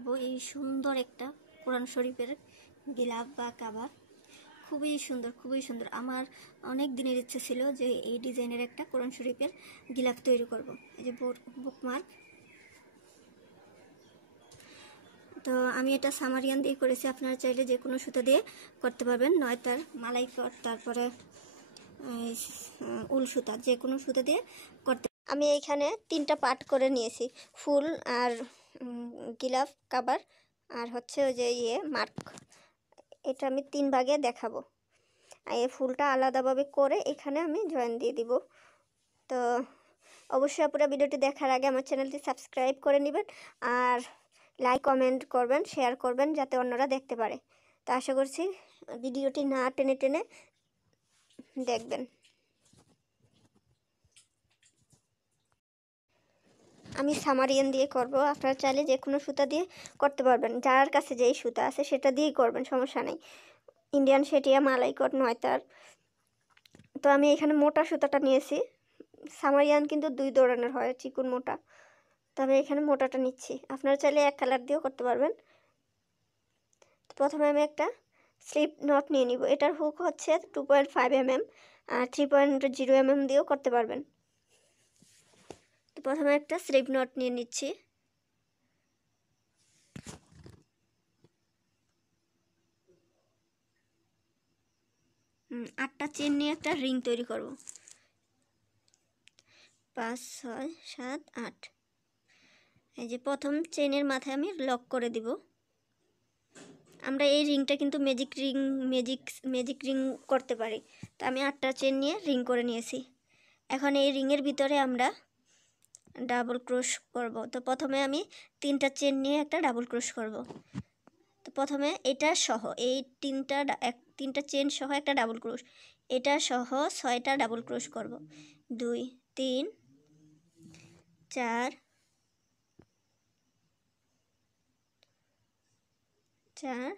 দেখাবো এই সুন্দর একটা কোরআন শরীফের গিলাফ বা কাবার। খুবই সুন্দর। আমার অনেক দিনের ইচ্ছে ছিল যে এই ডিজাইনের একটা কোরআন শরীফের গিলাফ তৈরি করব। এই যে বুকমার্ক। তো আমি এটা সামারিয়ান দিয়ে করেছি, আপনারা চাইলে যে কোনো সুতা দিয়ে করতে পারবেন, নয় তার মালাই কট, তারপরে উল সুতা, যে কোনো সুতা দিয়ে করতে। আমি এইখানে 3টা পার্ট করে নিয়েছি, ফুল আর গিলাফ কাবার আর হচ্ছে ওই যে মার্ক। এটা আমি 3 ভাগে দেখাবো। আর এই ফুলটা আলাদাভাবে করে এখানে আমি জয়েন দিয়ে দিব। তো অবশ্যই পুরো ভিডিওটি দেখার আগে আমার চ্যানেলটি সাবস্ক্রাইব করে নেবেন আর লাইক কমেন্ট করবেন, শেয়ার করবেন যাতে অন্যরা দেখতে পারে। তো আশা করছি ভিডিওটি না টেনে টেনে দেখবেন। আমি সামারিয়ান দিয়ে করব, আপনারা চাইলে যে কোনো সুতা দিয়ে করতে পারবেন, যার কাছে যেই সুতা আছে সেটা দিয়েই করবেন, সমস্যা নেই। ইন্ডিয়ান সেটিয়া, মালাই কট, নয়তার। তো আমি এখানে মোটা সুতাটা নিয়েছি। সামারিয়ান কিন্তু 2 ধরনের হয়, চিকুন মোটা। তো আমি এখানে মোটাটা নিচ্ছি, আপনারা চাইলে এক কালার দিয়েও করতে পারবেন। প্রথমে আমি একটা স্লিপ নট নিয়ে নিব। এটার হুক হচ্ছে 2.5 mm আর 3.0 mm দিয়েও করতে পারবেন। তো প্রথমে একটা স্লিপ নট নিয়ে নিচ্ছি। আটটা চেন নিয়ে একটা রিং তৈরি করব। 5 6 7 8। এই যে প্রথম চেনের মাথায় আমি লক করে দিব। আমরা এই রিংটা কিন্তু ম্যাজিক রিং করতে পারি। তো আমি 8টা চেন নিয়ে রিং করে নিয়েছি। এখন এই রিংয়ের ভিতরে আমরা ডাবল ক্রোশ করব। তো প্রথমে আমি 3টা চেন নিয়ে একটা ডাবল ক্রোশ করব। তো প্রথমে এটা সহ এই 3টা চেন সহ একটা ডাবল ক্রোশ, এটা সহ 6টা ডাবল ক্রোশ করব। 2 3 4 4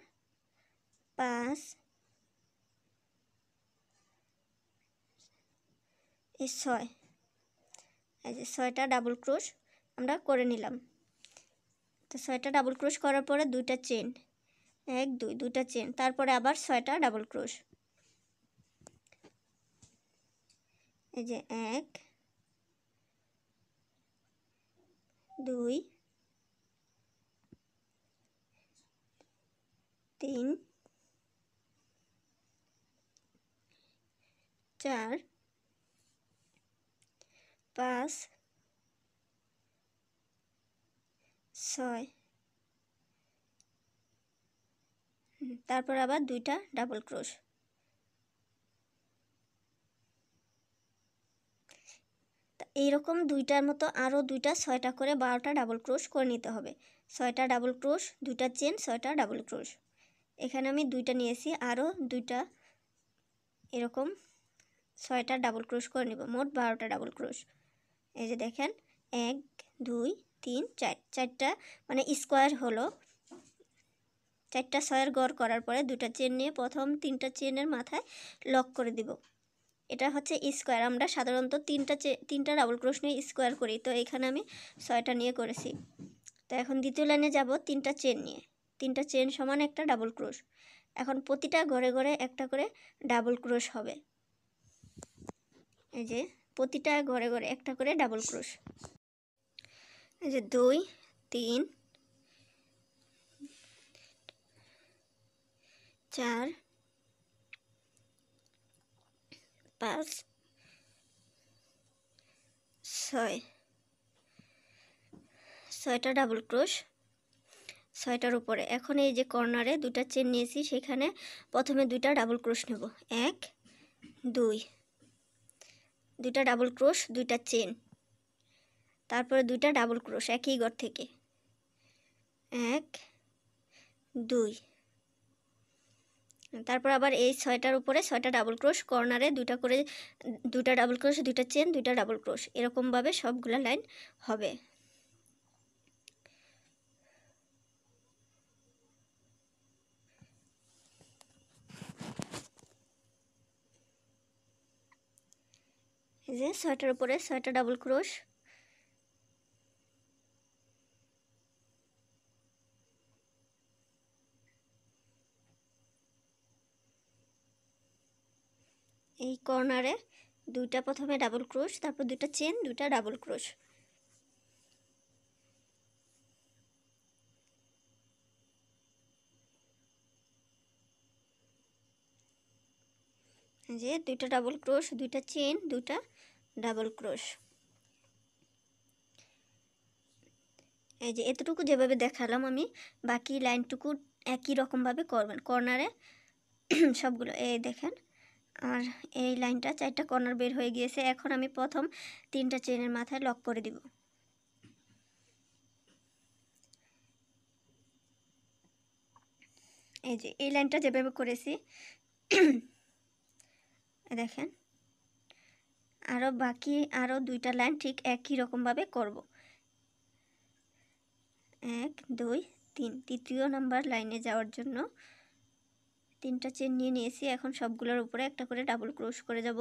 5 এই 6। এই যে 6টা ডাবল ক্রোশ আমরা করে নিলাম। তো 6টা ডাবল ক্রোশ করার পরে 2টা চেন, 1 2, 2টা চেন, তারপরে আবার 6টা ডাবল ক্রোশ। এই যে 1 2 3 4 5 6। তারপর আবার 2টা ডাবল ক্রোশ। এইরকম 2টার মতো আরও 2টা 6টা করে 12টা ডাবল ক্রোশ করে নিতে হবে। 6টা ডাবল ক্রোশ, 2টা চেন, 6টা ডাবল ক্রোশ। এখানে আমি 2টা নিয়েছি, আরও 2টা এরকম 6টা ডাবল ক্রোশ করে নিব, মোট 12টা ডাবল ক্রোশ। এই যে দেখেন 1 2 3 4, 4টা মানে স্কোয়ার হলো। 4টা 6-এর গড় করার পরে 2টা চেন নিয়ে প্রথম 3টা চেনের মাথায় লক করে দিব। এটা হচ্ছে স্কোয়ার। আমরা সাধারণত 3টা ডাবল ক্রোশ নিয়ে স্কোয়ার করি, তো এখানে আমি 6টা নিয়ে করেছি। তো এখন দ্বিতীয় লাইনে যাব 3টা চেন নিয়ে, 3টা চেন সমান একটা ডাবল ক্রোশ। এখন প্রতিটা ঘরে ঘরে একটা করে ডাবল ক্রোশ হবে। এই যে প্রতিটা ঘরে ঘরে একটা করে ডাবল ক্রোশ। এই যে 2 3 4 5 6, 6টা ডাবল ক্রোশ 6টার উপরে। এখন এই যে কর্নারে 2টা চেন নিয়েছি, সেখানে প্রথমে 2টা ডাবল ক্রোশ নেব। 1 2, 2টা ডাবল ক্রোশ, 2টা চেন, তারপরে 2টা ডাবল ক্রোশ একই ঘর থেকে। 1 2, তারপর আবার এই 6টার উপরে 6টা ডাবল ক্রোশ, কর্নারে 2টা করে, 2টা ডাবল ক্রোশ, 2টা চেন, 2টা ডাবল ক্রোশ, এরকমভাবে সবগুলো লাইন হবে। এই যে 6টার উপরে 6টা ডাবল ক্রোশ, এই কর্নারে দুইটা প্রথমে ডাবল ক্রোশ, তারপর দুইটা চেন, দুইটা ডাবল ক্রোশ। যে দুইটা ডাবল ক্রোশ, দুইটা চেন, দুইটা ডাবল ক্রোশ। এই যে এতটুকু যেভাবে দেখালাম আমি, বাকি লাইনটুকু একই রকমভাবে করবেন কর্নারে সবগুলো। এই দেখেন, আর এই লাইনটা 4টা কর্নার বের হয়ে গিয়েছে। এখন আমি প্রথম 3টা চেনের মাথায় লক করে দিব। এই যে এই লাইনটা যেভাবে করেছি দেখেন, বাকি আরও 2টা লাইন ঠিক একই রকমভাবে করব। 1 2 3, তৃতীয় নাম্বার লাইনে যাওয়ার জন্য 3টা চেন নিয়ে নিয়েছি। এখন সবগুলোর উপরে একটা করে ডাবল ক্রোশ করে যাব।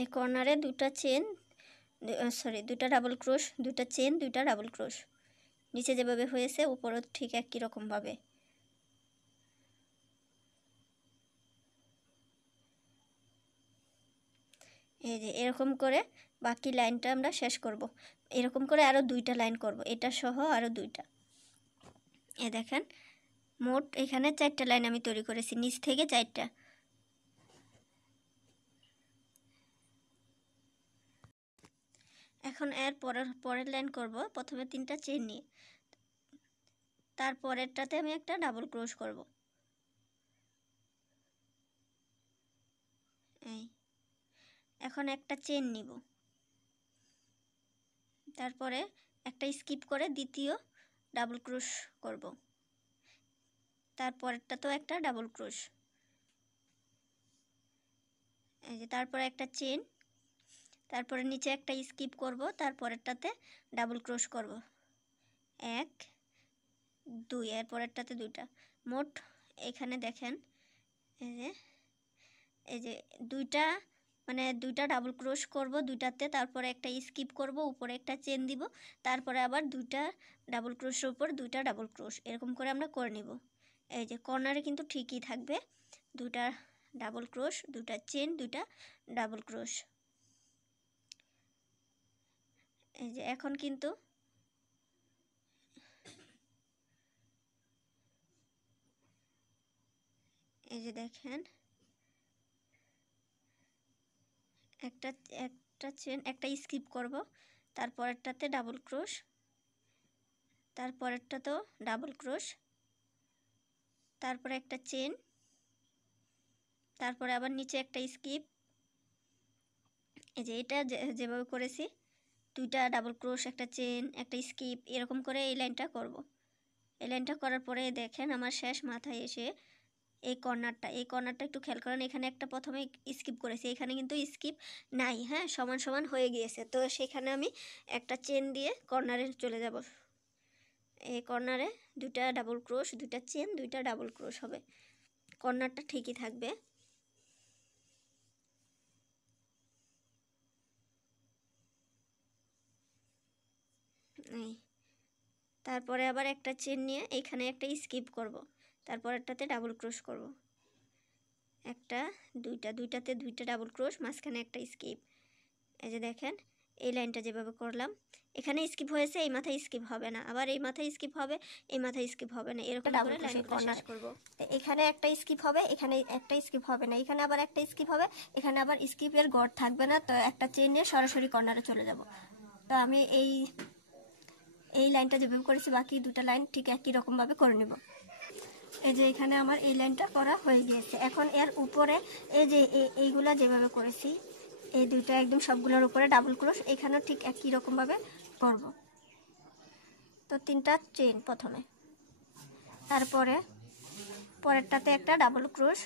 এই কর্নারে 2টা চেন, দুইটা ডাবল ক্রোশ, 2টা চেন, 2টা ডাবল ক্রোশ। নিচে যেভাবে হয়েছে উপরও ঠিক একই রকমভাবে। এই যে এরকম করে বাকি লাইনটা আমরা শেষ করব। এরকম করে আরও 2টা লাইন করব, এটা সহ আরও 2টা। এ দেখেন, মোট এখানে 4টা লাইন আমি তৈরি করেছি, নিচ থেকে 4টা। এখন এর পরের লাইন করব প্রথমে 3টা চেন নিয়ে, তারপরেরটাতে আমি একটা ডাবল ক্রোশ করব। এই এখন একটা চেন নিব, তারপরে একটা স্কিপ করে দ্বিতীয় ডাবল ক্রোশ করব, তারপরেরটাতেও একটা ডাবল ক্রোশ। এই যে তারপরে একটা চেন, তারপরে নিচে একটা স্কিপ করব, তারপরেরটাতে ডাবল ক্রোশ করব। 1 2, এরপরেরটাতে 2টা। মোট এখানে দেখেন, এই যে 2টা, মানে 2টা ডাবল ক্রোশ করব 2টাতে, তারপরে একটা স্কিপ করব, উপরে একটা চেন দিব, তারপরে আবার 2টা ডাবল ক্রোশের উপর 2টা ডাবল ক্রোশ, এরকম করে আমরা করে নিব। এই যে কর্নারে কিন্তু ঠিকই থাকবে, 2টা ডাবল ক্রোশ, 2টা চেন, 2টা ডাবল ক্রোশ। এই যে এখন কিন্তু এই যে দেখেন, একটা চেন, একটা স্কিপ করব, তারপরেরটাতে ডাবল ক্রোশ, তারপরেরটাতেও ডাবল ক্রোশ, তারপরে একটা চেন, তারপরে আবার নিচে একটা স্কিপ। এই যে এটা যেভাবে করেছি, 2টা ডাবল ক্রোশ, একটা চেন, একটা স্কিপ, এরকম করে এই লাইনটা করব। এই লাইনটা করার পরে দেখেন আমার শেষ মাথায় এসে এই কর্নারটা একটু খেয়াল করেন, এখানে একটা প্রথমে স্কিপ করেছি, এখানে কিন্তু স্কিপ নাই, হ্যাঁ সমান সমান হয়ে গিয়েছে। তো সেখানে আমি একটা চেন দিয়ে কর্নারে চলে যাব। এই কর্নারে 2টা ডাবল ক্রোশ, 2টা চেন, 2টা ডাবল ক্রোশ হবে, কর্নারটা ঠিকই থাকবে। এই তারপরে আবার একটা চেন নিয়ে এখানে একটা স্কিপ করব, তারপরেরটাতে ডাবল ক্রোশ করব, একটা, দুইটাতে 2টা ডাবল ক্রোশ, মাঝখানে একটা স্কিপ। এই যে দেখেন এই লাইনটা যেভাবে করলাম, এখানে স্কিপ হয়েছে, এই মাথায় স্কিপ হবে না, আবার এই মাথায় স্কিপ হবে, এই মাথায় স্কিপ হবে না, এরকম করে লাইনগুলো শেষ করব। এখানে একটা স্কিপ হবে, এখানে একটা স্কিপ হবে না, এখানে আবার একটা স্কিপ হবে, এখানে আবার স্কিপের গড় থাকবে না। তো একটা চেন নিয়ে সরাসরি কর্নারে চলে যাব। তো আমি এই লাইনটা যেভাবে করেছি, বাকি 2টা লাইন ঠিক একই রকমভাবে করে নেব। এই যে এখানে আমার এই লাইনটা করা হয়ে গিয়েছে। এখন এর উপরে এই যে এইগুলা যেভাবে করেছি, এই 2টা একদম সবগুলোর উপরে ডাবল ক্রোশ, এখানেও ঠিক একই রকমভাবে করব। তো 3টা চেন প্রথমে, তারপরে পরেরটাতে একটা ডাবল ক্রোশ,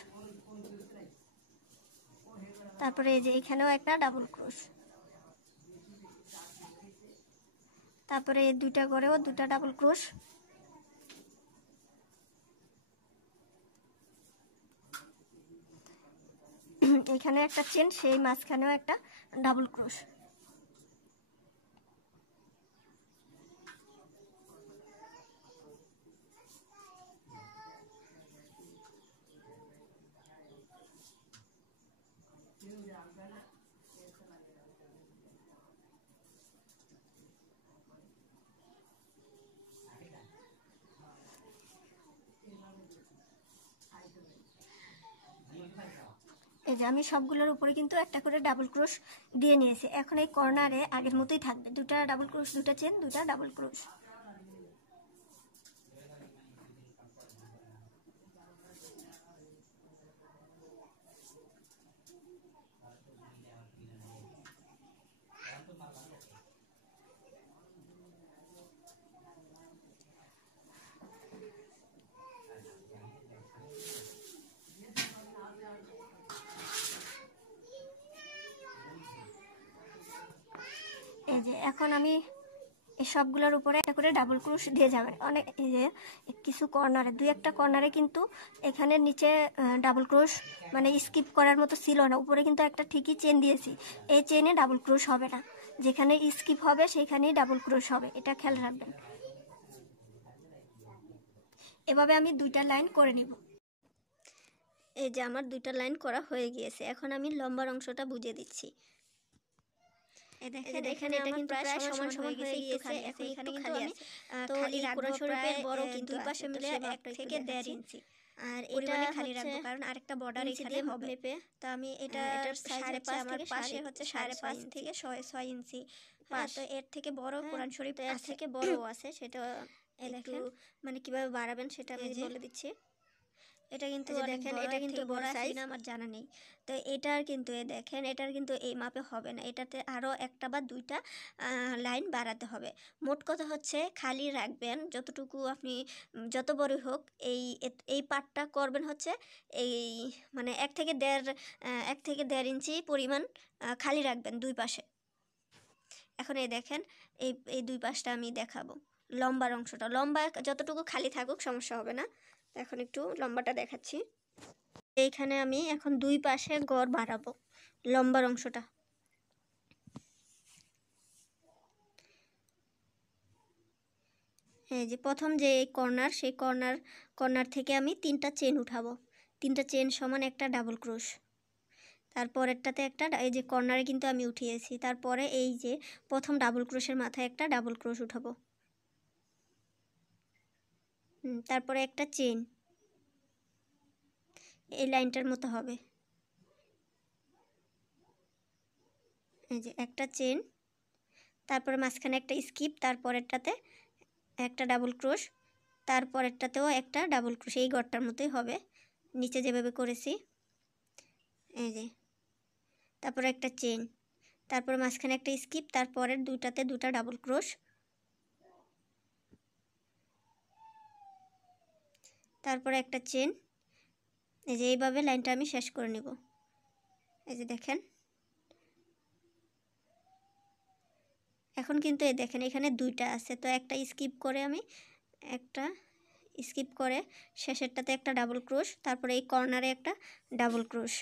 তারপরে এই যে এখানেও একটা ডাবল ক্রোশ, তারপরে এই 2টা করেও 2টা ডাবল ক্রোশ, এখানে একটা চেন, সেই মাঝখানেও একটা ডাবল ক্রোশ। এই যে আমি সবগুলোর উপরে কিন্তু একটা করে ডাবল ক্রোশ দিয়ে নিয়েছি। এখন এই কর্নারে আগের মতোই থাকবে, দুটা ডাবল ক্রোশ, দুটা চেন, দুটা ডাবল ক্রোশ। এই যে এখন আমি এই সবগুলোর উপরে একটা করে ডাবল ক্রোশ দিয়ে যাবেন। অনেক এই যে কিছু কর্নারে, দুই একটা কর্নারে কিন্তু এখানে নিচে ডাবল ক্রোশ মানে স্কিপ করার মতো ছিল না, উপরে কিন্তু একটা ঠিকই চেন দিয়েছি। এই চেনে ডাবল ক্রোশ হবে না, যেখানে স্কিপ হবে সেখানেই ডাবল ক্রোশ হবে, এটা খেয়াল রাখবেন। এভাবে আমি দুইটা লাইন করে নিব। এই যে আমার দুইটা লাইন করা হয়ে গিয়েছে। এখন আমি লম্বার অংশটা বুঝিয়ে দিচ্ছি। এখানে এটা কিন্তু প্রায় সমান সমান হয়ে গিয়েছে। এখন এখানে কিন্তু আমি খালি কোরআন শরীফের বড় কিন্তু দুই পাশে মিলে 1 থেকে 1.5 ইঞ্চি আর এটা খালি রাখবো, কারণ আরেকটা বর্ডার এখানে হবে। তো আমি এটার 5.5 আমার পাশে হচ্ছে 5.5 থেকে 6 ইঞ্চি। তো এর থেকে বড় কোরআন শরীফ এর থেকে বড় আছে, সেটা একটু মানে কিভাবে বাড়াবেন সেটা আমি বলে দিচ্ছি। এটা কিন্তু দেখেন, এটা কিন্তু বড় সাইজ না আমার জানা নেই। তো এটার কিন্তু দেখেন, এটার কিন্তু এই মাপে হবে না, এটাতে আরও একটা বা দুইটা লাইন বাড়াতে হবে। মোট কথা হচ্ছে খালি রাখবেন যতটুকু আপনি, যত বড় হোক এই পার্টটা করবেন হচ্ছে এই মানে 1 থেকে 1.5 ইঞ্চি পরিমাণ খালি রাখবেন দুই পাশে। এখন এই দেখেন, এই দুই পাশটা আমি দেখাবো। লম্বার অংশটা, লম্বা যতটুকু খালি থাকুক সমস্যা হবে না। এখন একটু লম্বাটা দেখাচ্ছি। এইখানে আমি এখন দুই পাশে গড় বাড়াবো লম্বার অংশটা। এই যে প্রথম যে কর্নার, সেই কর্নার থেকে আমি 3টা চেন উঠাবো। 3টা চেন সমান একটা ডাবল ক্রোশ। তারপরেরটাতে একটা, এই যে কর্নারে কিন্তু আমি উঠিয়েছি, তারপরে এই যে প্রথম ডাবল ক্রোশের মাথায় একটা ডাবল ক্রোশ উঠাবো। তারপরে একটা চেন এই লাইনটার মতো হবে। এই যে একটা চেন, তারপরে মাঝখানে একটা স্কিপ, তারপরেরটাতে একটা ডাবল ক্রোশ, তারপরেরটাতেও একটা ডাবল ক্রোশ, এই গড়টার মতোই হবে নিচে যেভাবে করেছি। এই যে তারপরে একটা চেন, তারপরে মাঝখানে একটা স্কিপ, তারপরের দুটাতে দুটা ডাবল ক্রোশ, তারপরে একটা চেন। এই যে এইভাবে লাইনটা আমি শেষ করে নেব। এই যে দেখেন, এখন কিন্তু এই দেখেন এখানে দুইটা আছে, তো একটা স্কিপ করে আমি একটা স্কিপ করে শেষেরটাতে একটা ডাবল ক্রোশ, তারপরে এই কর্নারে একটা ডাবল ক্রোশ।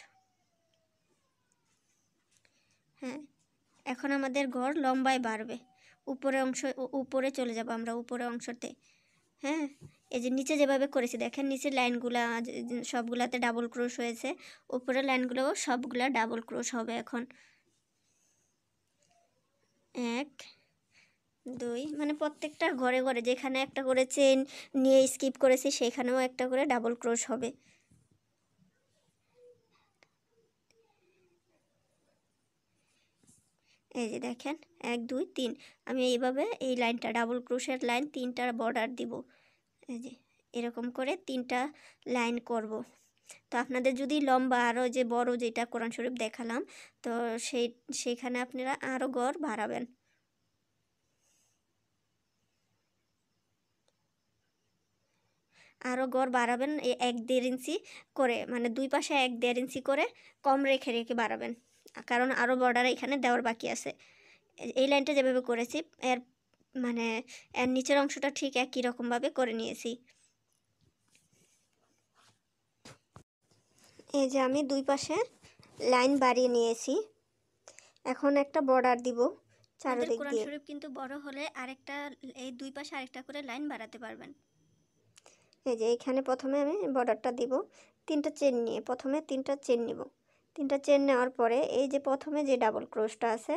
হ্যাঁ, এখন আমাদের ঘর লম্বায় বাড়বে, উপরে চলে যাব আমরা উপরের অংশতে। হ্যাঁ, এই যে নিচে যেভাবে করেছি দেখেন, নিচের লাইনগুলা সবগুলাতে ডাবল ক্রোশ হয়েছে, উপরের লাইনগুলোও সবগুলা ডাবল ক্রোশ হবে। এখন 1 2 মানে প্রত্যেকটা ঘরে ঘরে যেখানে একটা করে চেন নিয়ে স্কিপ করেছি সেখানেও একটা করে ডাবল ক্রোশ হবে। এই যে দেখেন 1 2 3, আমি এইভাবে এই লাইনটা ডাবল ক্রোশের লাইন 3টা বর্ডার দিব। এই যে এরকম করে 3টা লাইন করব। তো আপনাদের যদি লম্বা আরও যে বড় যেটা কোরআন শরীফ দেখালাম, তো সেইখানে আপনারা আরও গড় বাড়াবেন। আরও গড় বাড়াবেন 1-1.5 ইঞ্চি করে, মানে দুই পাশে 1-1.5 ইঞ্চি করে কম রেখে রেখে বাড়াবেন, কারণ আরও বর্ডার এখানে দেওয়ার বাকি আছে। এই লাইনটা যেভাবে করেছি এর মানে এর নিচের অংশটা ঠিক একই রকমভাবে করে নিয়েছি। এই যে আমি দুই পাশে লাইন বাড়িয়ে নিয়েছি। এখন একটা বর্ডার দিব চারদিক কোরআন দিয়ে। শরীফ কিন্তু বড় হলে আরেকটা, এই দুই পাশে আরেকটা করে লাইন বাড়াতে পারবেন। এই যে এইখানে প্রথমে আমি বর্ডারটা দিব 3টা চেন নিয়ে। প্রথমে 3টা চেন নিব। 3টা চেন নেওয়ার পরে এই যে প্রথমে যে ডাবল ক্রোশটা আছে,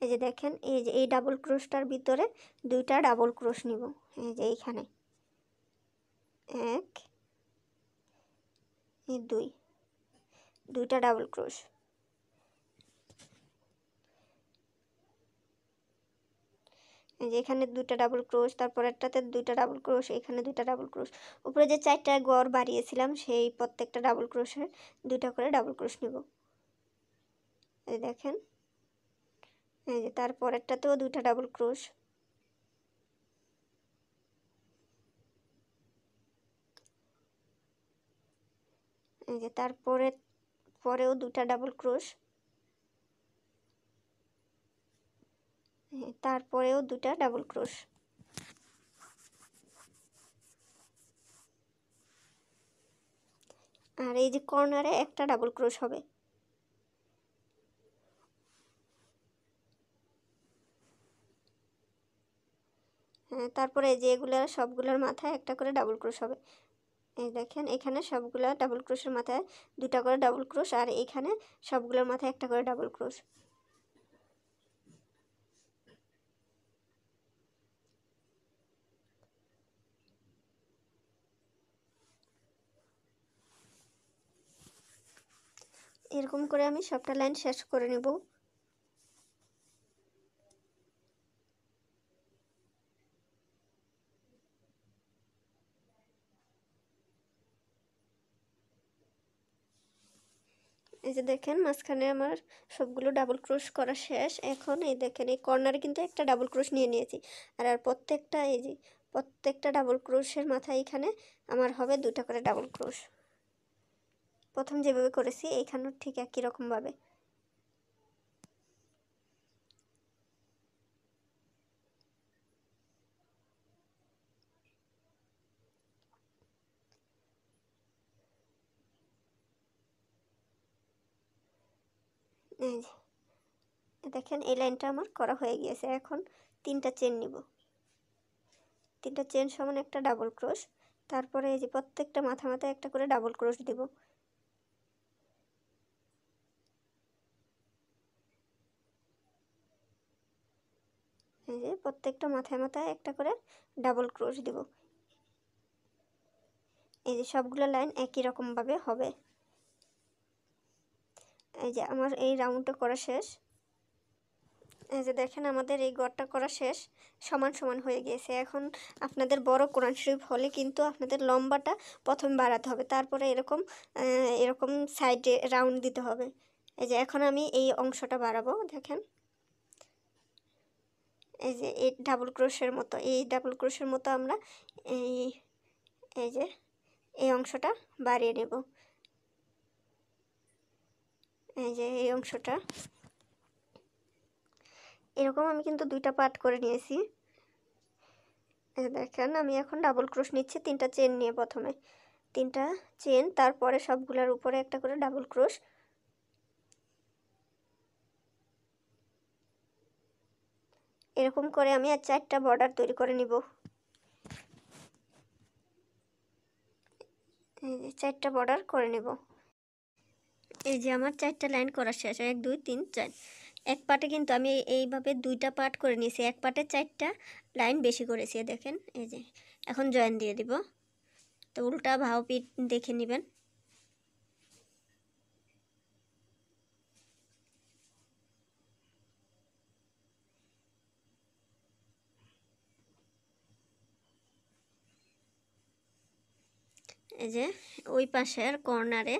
এই যে দেখেন, এই যে এই ডাবল ক্রোশটার ভিতরে 2টা ডাবল ক্রোশ নিব। এই যে এইখানে 1, এই 2টা ডাবল ক্রোশ। এই যে এখানে 2টা ডাবল ক্রোশ, তারপর একটাতে 2টা ডাবল ক্রোশ, এখানে 2টা ডাবল ক্রোশ। উপরে যে 4টা গড় বাড়িয়েছিলাম সেই প্রত্যেকটা ডাবল ক্রোশে 2টা করে ডাবল ক্রোশ নিব। এই দেখেন, এই যে তারপরেরটাতেও 2টা ডাবল ক্রোশ। এই যে পরেও 2টা ডাবল ক্রোশ। তারপরেও 2টা ডাবল ক্রোশ। আর এই যে কর্নারে একটা ডাবল ক্রোশ হবে। তারপরে এই যে এগুলার সবগুলোর মাথায় একটা করে ডাবল ক্রোশ হবে। এই দেখেন, এখানে সবগুলা ডাবল ক্রোশের মাথায় 2টা করে ডাবল ক্রোশ, আর এখানে সবগুলোর মাথায় একটা করে ডাবল ক্রোশ। এরকম করে আমি সবটা লাইন শেষ করে নেব। এই যে দেখেন, মাঝখানে আমার সবগুলো ডাবল ক্রোশ করা শেষ। এখন এই দেখেন, এই কর্নারে কিন্তু একটা ডাবল ক্রোশ নিয়ে নিয়েছি। আর প্রত্যেকটা, এই যে প্রত্যেকটা ডাবল ক্রোশের মাথায় এখানে আমার হবে 2টা করে ডাবল ক্রোশ। প্রথম যেভাবে করেছি এইখানেও ঠিক একই রকমভাবে। এই যে দেখেন, এই লাইনটা আমার করা হয়ে গিয়েছে। এখন 3টা চেন নিব। 3টা চেন সমান একটা ডাবল ক্রোশ। তারপরে এই যে প্রত্যেকটা মাথায় একটা করে ডাবল ক্রোশ দিব। এই যে প্রত্যেকটা মাথায় একটা করে ডাবল ক্রোশ দিব। এই যে সবগুলো লাইন একই রকমভাবে হবে। এই যে আমার এই রাউন্ডটা করা শেষ। এই যে দেখেন, আমাদের এই গড়টা করা শেষ, সমান সমান হয়ে গিয়েছে। এখন আপনাদের বড় কোরআন শরীফ হলে কিন্তু আপনাদের লম্বাটা প্রথমে বাড়াতে হবে, তারপরে এরকম এরকম সাইডে রাউন্ড দিতে হবে। এই যে এখন আমি এই অংশটা বাড়াবো। দেখেন, এই যে এই ডাবল ক্রোশের মতো, এই ডাবল ক্রোশের মতো আমরা এই এই যে এই অংশটা বাড়িয়ে নেব। এই যে এই অংশটা এরকম আমি কিন্তু 2টা পার্ট করে নিয়েছি। দেখেন, আমি এখন ডাবল ক্রোশ নিচ্ছি 3টা চেন নিয়ে। প্রথমে 3টা চেন, তারপরে সবগুলোর উপরে একটা করে ডাবল ক্রোশ। এরকম করে আমি আর 4টা বর্ডার তৈরি করে নিব। এই যে 4টা বর্ডার করে নেব। এই যে আমার 4টা লাইন করা শেষ, 1 2 3 4। এক পার্টে কিন্তু আমি এইভাবে 2টা পার্ট করে নিয়েছি, এক পার্টে 4টা লাইন বেশি করেছি। দেখেন, এই যে এখন জয়েন দিয়ে দিব। তো উল্টা ভাও পিঠ দেখে নেবেন। এই যে ওই পাশের কর্নারে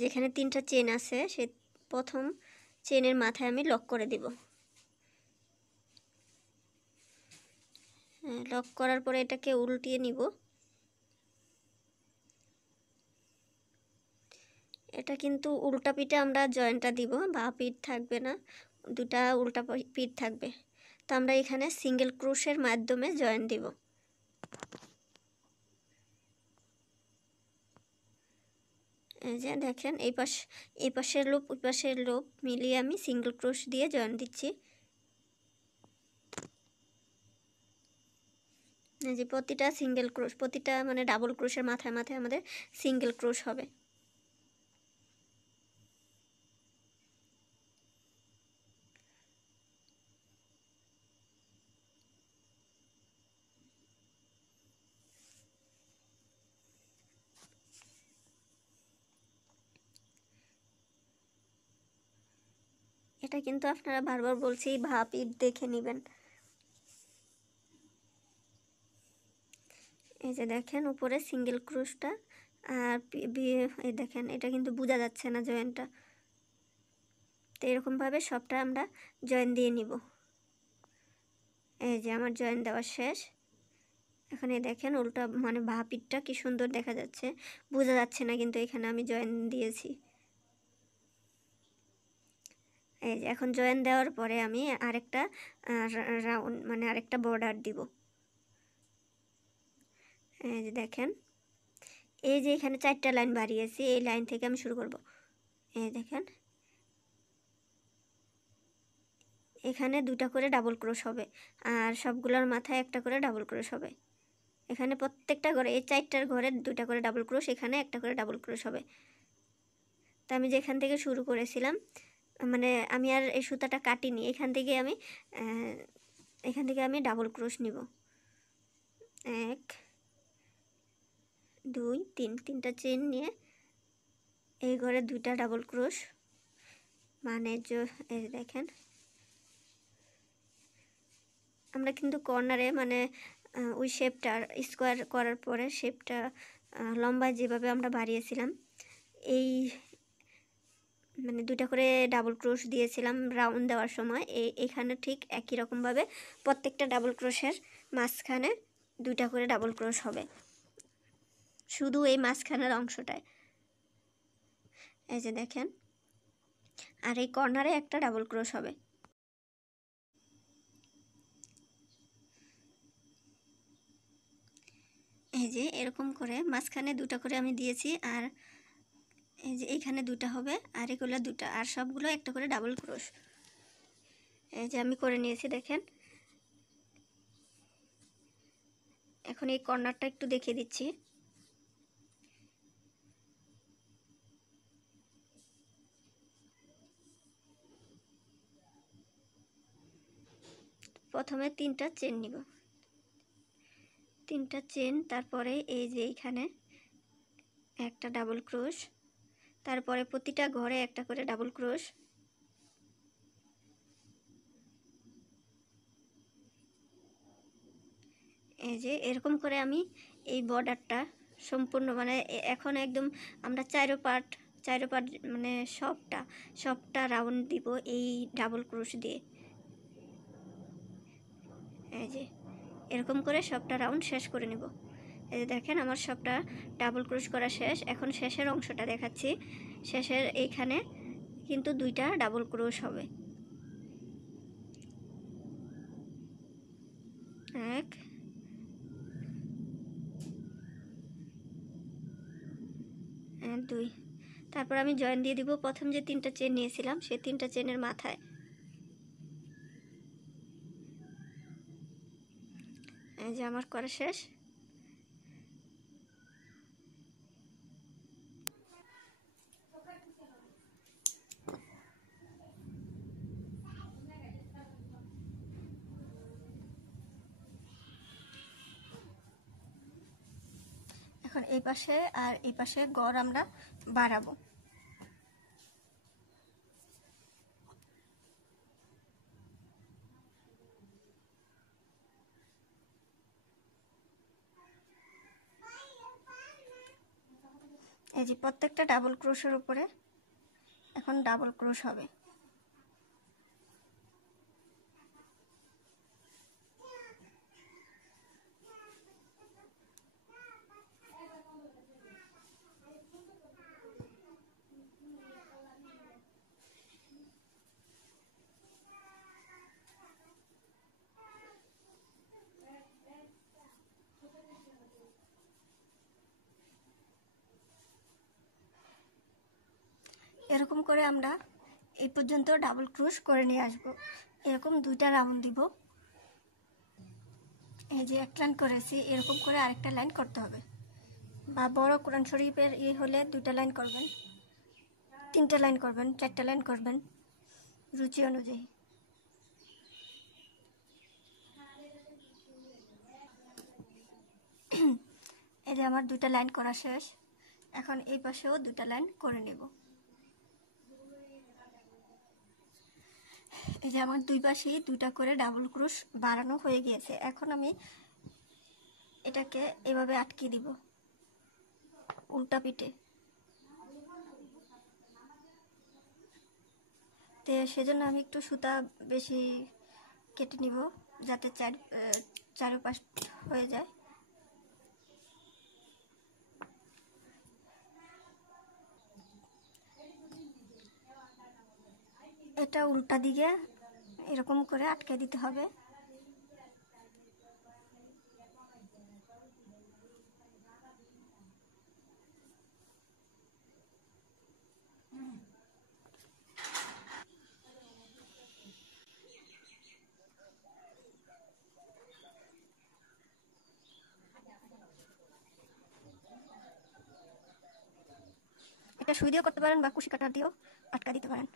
যেখানে 3টা চেন আছে, সে প্রথম চেনের মাথায় আমি লক করে দিব। লক করার পরে এটাকে উল্টিয়ে নিব। এটা কিন্তু উল্টা পিঠে আমরা জয়েন্টটা দিব, বা পিঠ থাকবে না, 2টা উল্টা পিঠ থাকবে। তো আমরা এখানে সিঙ্গেল ক্রোশের মাধ্যমে জয়েন দিব। এই যে দেখেন এই পাশের লুপ ওই পাশের লুপ মিলিয়ে আমি সিঙ্গেল ক্রোশ দিয়ে জয়েন দিচ্ছি। এই যে প্রতিটা সিঙ্গেল ক্রোশ, প্রতিটা মানে ডাবল ক্রোশের মাথায় মাথায় আমাদের সিঙ্গেল ক্রোশ হবে। এটা কিন্তু আপনারা বারবার বলছি ভাপ ইট দেখে নেবেন। এই যে দেখেন উপরে সিঙ্গেল ক্রোশটা আর এই দেখেন এটা কিন্তু বোঝা যাচ্ছে না জয়েনটা। তো এরকমভাবে সবটা আমরা জয়েন দিয়ে নিব। এই যে আমার জয়েন দেওয়া শেষ। এখন এই দেখেন উল্টা মানে ভাপিটটা কি সুন্দর দেখা যাচ্ছে, বোঝা যাচ্ছে না কিন্তু এখানে আমি জয়েন দিয়েছি। এই যে এখন জয়েন দেওয়ার পরে আমি আরেকটা রাউন্ড মানে আরেকটা বর্ডার দিব। এই যে দেখেন এই যে এখানে 4টা লাইন বাড়িয়েছি, এই লাইন থেকে আমি শুরু করব। এই দেখেন এখানে 2টা করে ডাবল ক্রোশ হবে আর সবগুলোর মাথায় একটা করে ডাবল ক্রোশ হবে। এখানে প্রত্যেকটা ঘরে এই 4টার ঘরে 2টা করে ডাবল ক্রোশ, এখানে একটা করে ডাবল ক্রোশ হবে। তা আমি যেখান থেকে শুরু করেছিলাম মানে আমি আর এই সুতাটা কাটিনি, এখান থেকে আমি ডাবল ক্রোশ নিব। 1 2 3, 3টা চেন নিয়ে এই ঘরে 2টা ডাবল ক্রোশ মানে এই দেখেন আমরা কিন্তু কর্নারে মানে ওই শেপটা স্কোয়ার করার পরে শেপটা লম্বায় যেভাবে আমরা বাড়িয়েছিলাম এই মানে 2টা করে ডাবল ক্রোশ দিয়েছিলাম রাউন্ড দেওয়ার সময়, এখানে ঠিক একই রকমভাবে প্রত্যেকটা ডাবল ক্রোশের মাঝখানে 2টা করে ডাবল ক্রোশ হবে শুধু এই মাঝখানের অংশটায়। এই যে দেখেন আর এই কর্নারে একটা ডাবল ক্রোশ হবে। এই যে এরকম করে মাঝখানে 2টা করে আমি দিয়েছি আর এই যে এইখানে 2টা হবে আর এগুলো 2টা আর সবগুলো একটা করে ডাবল ক্রোশ। এই যে আমি করে নিয়েছি দেখেন। এখন এই কর্নারটা একটু দেখিয়ে দিচ্ছি। প্রথমে 3টা চেন নিব, 3টা চেন, তারপরে এই যে এইখানে একটা ডাবল ক্রোশ, তারপরে প্রতিটা ঘরে একটা করে ডাবল ক্রোশ, এই যে এরকম করে আমি এই বর্ডারটা সম্পূর্ণ মানে এখন একদম আমরা চারো পার্ট মানে সবটা রাউন্ড দিব এই ডাবল ক্রোশ দিয়ে। এই যে এরকম করে সবটা রাউন্ড শেষ করে নিব। এই যে দেখেন আমার সবটা ডাবল ক্রোশ করা শেষ। এখন শেষের অংশটা দেখাচ্ছি। শেষের এইখানে কিন্তু 2টা ডাবল ক্রোশ হবে। 1 2, তারপর আমি জয়েন দিয়ে দিব প্রথম যে 3টা চেন নিয়েছিলাম সেই 3টা চেনের মাথায়। এই যে আমার করা শেষ। এখন এই পাশে আর এই পাশে গড় আমরা বাড়াবো। এই যে প্রত্যেকটা ডাবল ক্রোশের উপরে এখন ডাবল ক্রোশ হবে। এরকম করে আমরা এই পর্যন্ত ডাবল ক্রোশ করে নিয়ে আসব। এরকম দুইটা রাউন্ড দিব। এই যে এক লাইন করেছি, এরকম করে আরেকটা লাইন করতে হবে। বা বড় কোরআন শরীফের হলে দুইটা লাইন করবেন, তিনটা লাইন করবেন, চারটা লাইন করবেন, রুচি অনুযায়ী। এই যে আমার দুইটা লাইন করা শেষ। এখন এই পাশেও দুইটা লাইন করে নেব। এই যে আমার দুই পাশেই দুইটা করে ডাবল ক্রোশ বাড়ানো হয়ে গিয়েছে। এখন আমি এটাকে এভাবে আটকে দিব উল্টা পিঠে। তো সেজন্য আমি একটু সুতা বেশি কেটে নিব, যাতে চারপাশ হয়ে যায়। এটা উল্টা দিকে এরকম করে আটকে দিতে হবে। এটা সুই দিয়েও করতে পারেন বা কুশি কাটার দিয়েও আটকা দিতে পারেন।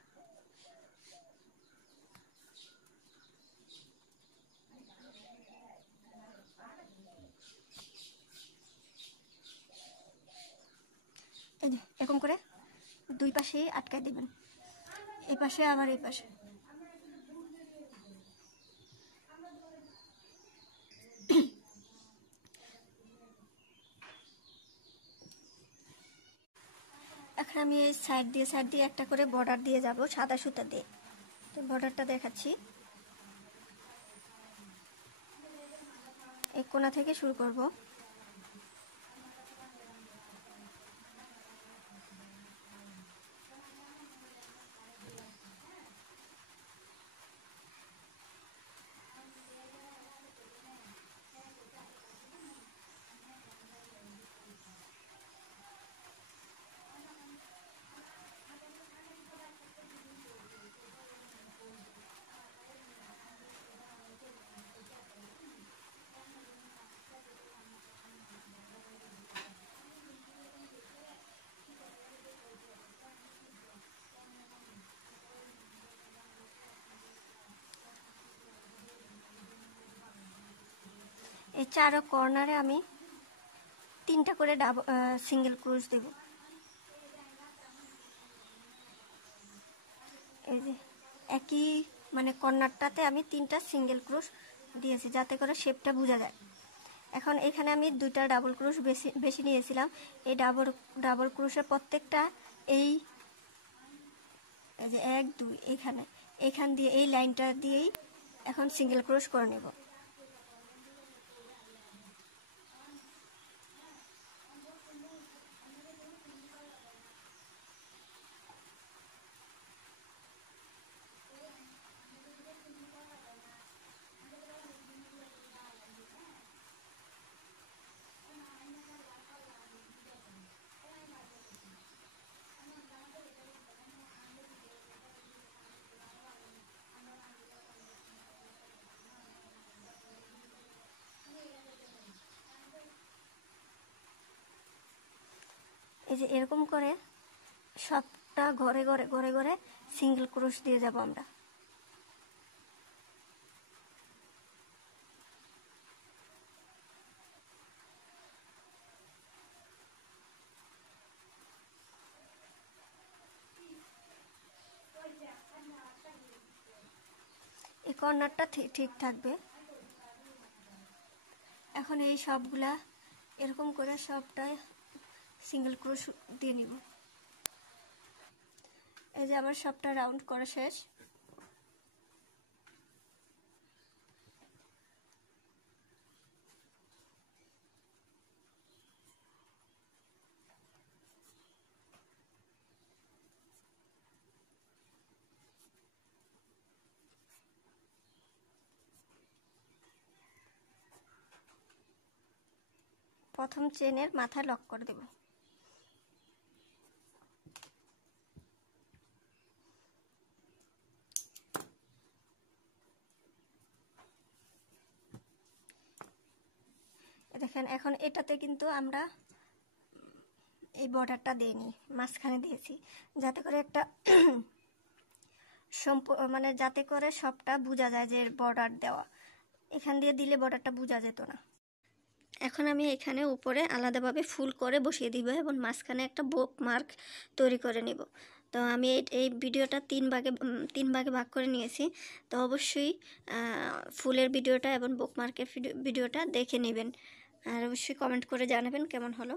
এই যে এরকম করে দুই পাশেই আটকায় দিবেন, এই পাশে আবার এই পাশে। এখন আমি এই সাইড দিয়ে একটা করে বর্ডার দিয়ে যাব সাদা সুতা দিয়ে। তো বর্ডারটা দেখাচ্ছি। এই কোণা থেকে শুরু করব। এই চারো কর্নারে আমি তিনটা করে সিঙ্গেল ক্রোশ দেব। এই যে একই মানে কর্নারটাতে আমি তিনটা সিঙ্গেল ক্রোশ দিয়েছি, যাতে করে শেপটা বোঝা যায়। এখন এখানে আমি দুইটা ডাবল ক্রোশ বেশি নিয়েছিলাম। এই ডাবল ক্রোশের প্রত্যেকটা এই যে 1 2 এখান দিয়ে এই লাইনটা দিয়েই এখন সিঙ্গেল ক্রোশ করে নেব। এই যে এরকম করে সবটা ঘরে ঘরে সিঙ্গেল ক্রোশ দিয়ে যাব আমরা। এই কর্নারটা ঠিক থাকবে। এখন এই সবগুলা এরকম করে সবটাই সিঙ্গেল ক্রোশ দিয়ে নিব। এই যে আমার সবটা রাউন্ড করা শেষ। প্রথম চেনের মাথায় লক করে দেব। দেখেন এখন এটাতে কিন্তু আমরা এই বর্ডারটা দিইনি, মাঝখানে দিয়েছি যাতে করে একটা মানে যাতে করে সবটা বোঝা যায় যে বর্ডার দেওয়া। এখান দিয়ে দিলে বর্ডারটা বোঝা যেত না। এখন আমি এখানে উপরে আলাদাভাবে ফুল করে বসিয়ে দিব এবং মাঝখানে একটা বুকমার্ক তৈরি করে নিব। তো আমি এই ভিডিওটা তিন ভাগে ভাগ করে নিয়েছি। তো অবশ্যই ফুলের ভিডিওটা এবং বুকমার্কের ভিডিওটা দেখে নেবেন, আর অবশ্যই কমেন্ট করে জানাবেন কেমন হলো।